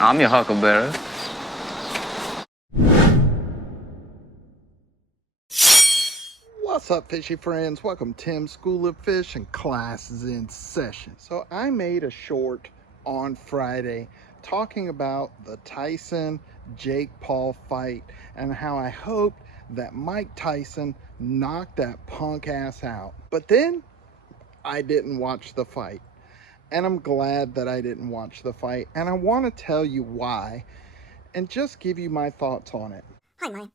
I'm your huckleberry. What's up, fishy friends? Welcome to Tim's School of Fish, and class is in session. So I made a short on Friday talking about the Tyson Jake Paul fight and how I hoped that Mike Tyson knocked that punk ass out. But then I didn't watch the fight, and I'm glad that I didn't watch the fight, and I want to tell you why and just give you my thoughts on it. Hey man,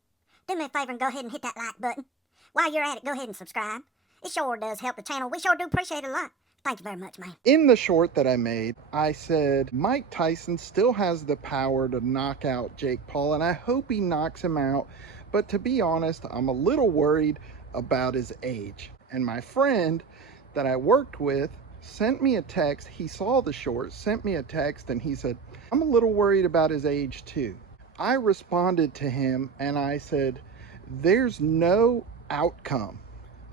do me a favor and go ahead and hit that like button. While you're at it, go ahead and subscribe. It sure does help the channel. We sure do appreciate it a lot. Thank you very much, man. In the short that I made, I said Mike Tyson still has the power to knock out Jake Paul, and I hope he knocks him out. But to be honest, I'm a little worried about his age. And my friend that I worked with sent me a text. He saw the short, sent me a text, and he said, I'm a little worried about his age too. I responded to him and I said, there's no outcome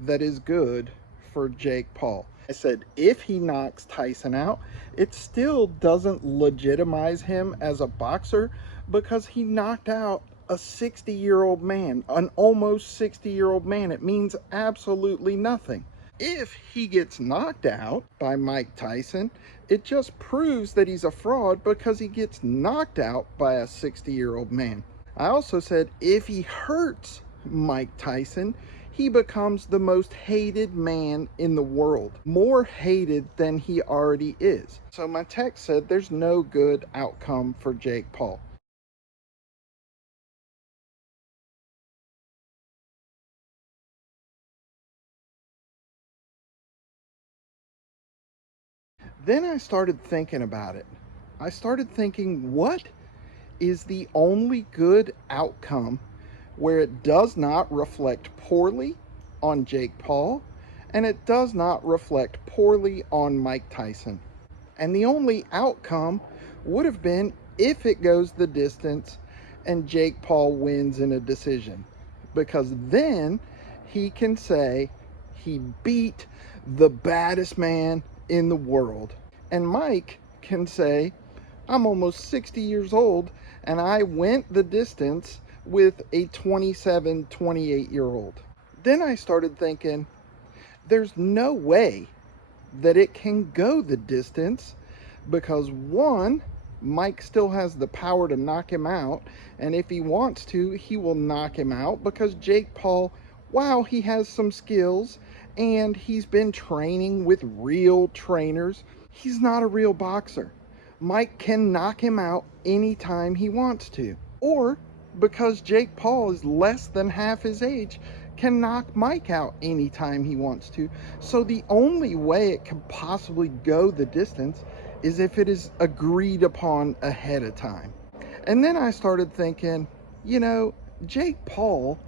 that is good for Jake Paul. I said, if he knocks Tyson out, it still doesn't legitimize him as a boxer because he knocked out a 60-year-old man, an almost 60-year-old man. It means absolutely nothing. If he gets knocked out by Mike Tyson, it just proves that he's a fraud because he gets knocked out by a 60-year-old man. I also said if he hurts Mike Tyson, he becomes the most hated man in the world, more hated than he already is. So my text said there's no good outcome for Jake Paul. Then I started thinking about it. I started thinking, what is the only good outcome where it does not reflect poorly on Jake Paul and it does not reflect poorly on Mike Tyson? And the only outcome would have been if it goes the distance and Jake Paul wins in a decision, because then he can say he beat the baddest man in the world. And Mike can say, I'm almost 60 years old and I went the distance with a 27, 28-year-old. Then I started thinking, there's no way that it can go the distance because one, Mike still has the power to knock him out, and if he wants to, he will knock him out because Jake Paul, while he has some skills and he's been training with real trainers, he's not a real boxer. Mike can knock him out anytime he wants to. Or because Jake Paul is less than half his age, can knock Mike out anytime he wants to. So the only way it can possibly go the distance is if it is agreed upon ahead of time. And then I started thinking, Jake Paul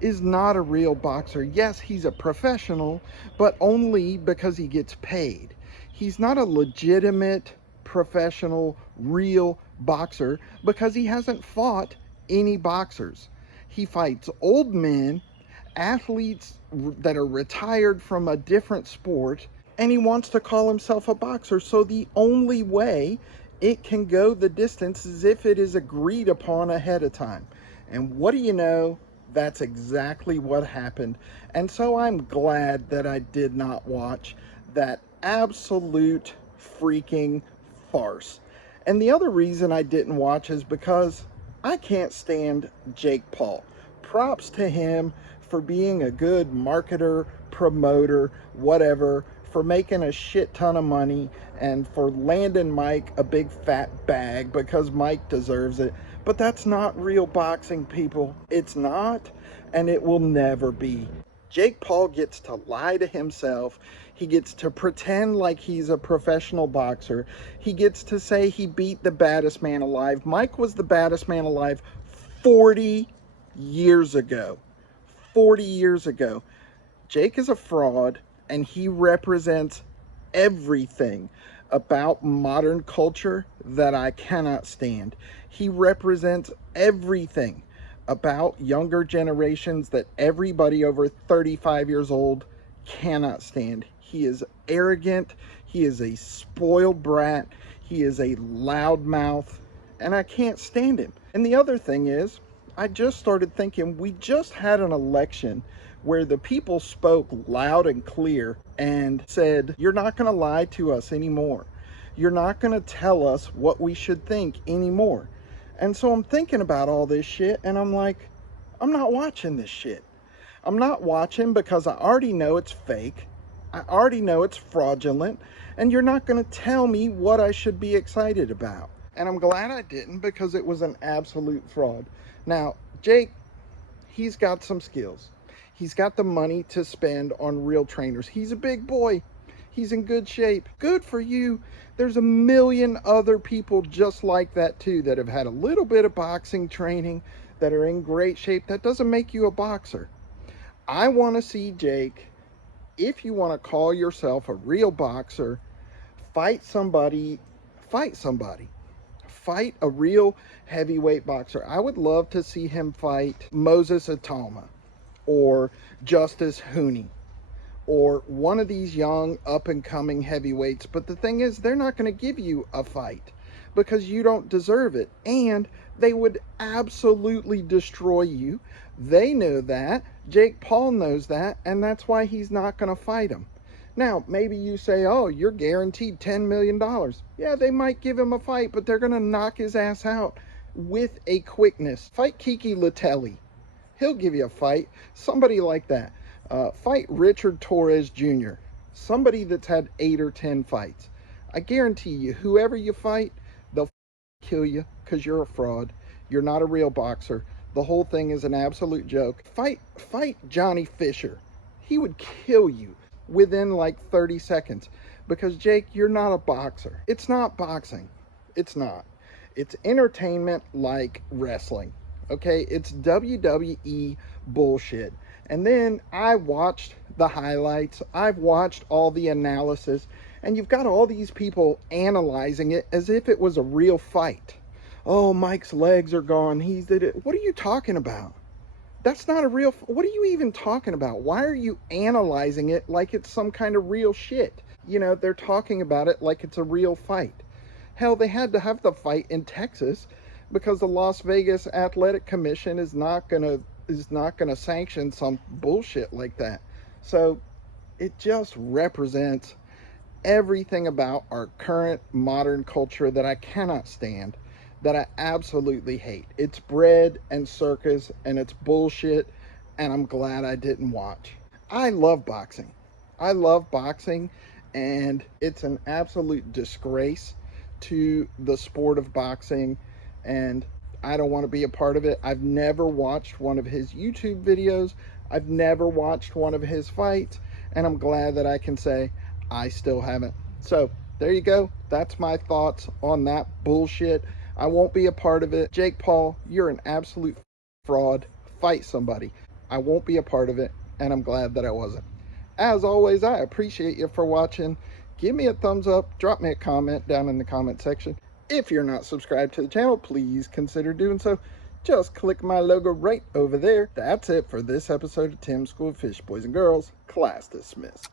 is not a real boxer. Yes, he's a professional, but only because he gets paid. He's not a legitimate, professional, real boxer because he hasn't fought any boxers. He fights old men, athletes that are retired from a different sport, and he wants to call himself a boxer. So the only way it can go the distance is if it is agreed upon ahead of time. And what do you know? That's exactly what happened. And so I'm glad that I did not watch that absolute freaking farce. And the other reason I didn't watch is because I can't stand Jake Paul. Props to him for being a good marketer, promoter, whatever, for making a shit ton of money and for landing Mike a big fat bag because Mike deserves it. But that's not real boxing, people. It's not, and it will never be. Jake Paul gets to lie to himself. He gets to pretend like he's a professional boxer. He gets to say he beat the baddest man alive. Mike was the baddest man alive 40 years ago. 40 years ago. Jake is a fraud, and he represents everything about modern culture that I cannot stand. He represents everything about younger generations that everybody over 35 years old cannot stand. He is arrogant. He is a spoiled brat. He is a loudmouth. and I can't stand him. And the other thing is, I just started thinking, we just had an election where the people spoke loud and clear and said, you're not going to lie to us anymore. You're not going to tell us what we should think anymore. And so I'm thinking about all this shit, and I'm like, I'm not watching this shit. I'm not watching because I already know it's fake. I already know it's fraudulent, and you're not going to tell me what I should be excited about. And I'm glad I didn't, because it was an absolute fraud. Now, Jake, he's got some skills. He's got the money to spend on real trainers. He's a big boy. He's in good shape. Good for you. There's a million other people just like that too, that have had a little bit of boxing training, that are in great shape. That doesn't make you a boxer. I want to see Jake, if you want to call yourself a real boxer, fight somebody. Fight somebody. Fight a real heavyweight boxer. I would love to see him fight Moses Atama or Justice Hooney or one of these young up-and-coming heavyweights. But the thing is, they're not going to give you a fight because you don't deserve it, and they would absolutely destroy you. They know that. Jake Paul knows that, and that's why he's not going to fight him. Now, maybe you say, oh, you're guaranteed $10 million. Yeah, they might give him a fight, but they're going to knock his ass out with a quickness. Fight Kiki Latelli. He'll give you a fight. Somebody like that. Fight Richard Torres Jr. Somebody that's had 8 or 10 fights. I guarantee you, whoever you fight, they'll kill you because you're a fraud. You're not a real boxer. The whole thing is an absolute joke. Fight Johnny Fisher. He would kill you within like 30 seconds because, Jake, you're not a boxer. It's not boxing. It's not. It's entertainment like wrestling. Okay, it's WWE bullshit. And then I watched the highlights. I've watched all the analysis, and you've got all these people analyzing it as if it was a real fight. Oh, Mike's legs are gone. He did it. What are you talking about? That's not a real. What are you even talking about? Why are you analyzing it like it's some kind of real shit? You know, they're talking about it like it's a real fight. Hell, they had to have the fight in Texas because the Las Vegas Athletic Commission is not gonna sanction some bullshit like that. So it just represents everything about our current modern culture that I cannot stand, that I absolutely hate. It's bread and circus, and it's bullshit, and I'm glad I didn't watch. I love boxing. I love boxing, and it's an absolute disgrace to the sport of boxing, and I don't want to be a part of it. I've never watched one of his YouTube videos. I've never watched one of his fights, and I'm glad that I can say I still haven't. So there you go. That's my thoughts on that bullshit. I won't be a part of it. Jake Paul, you're an absolute fraud. Fight somebody. I won't be a part of it, and I'm glad that I wasn't. As always, I appreciate you for watching. Give me a thumbs up. Drop me a comment down in the comment section. If you're not subscribed to the channel, please consider doing so. Just click my logo right over there. That's it for this episode of Tim's School of Fish. Boys and girls, class dismissed.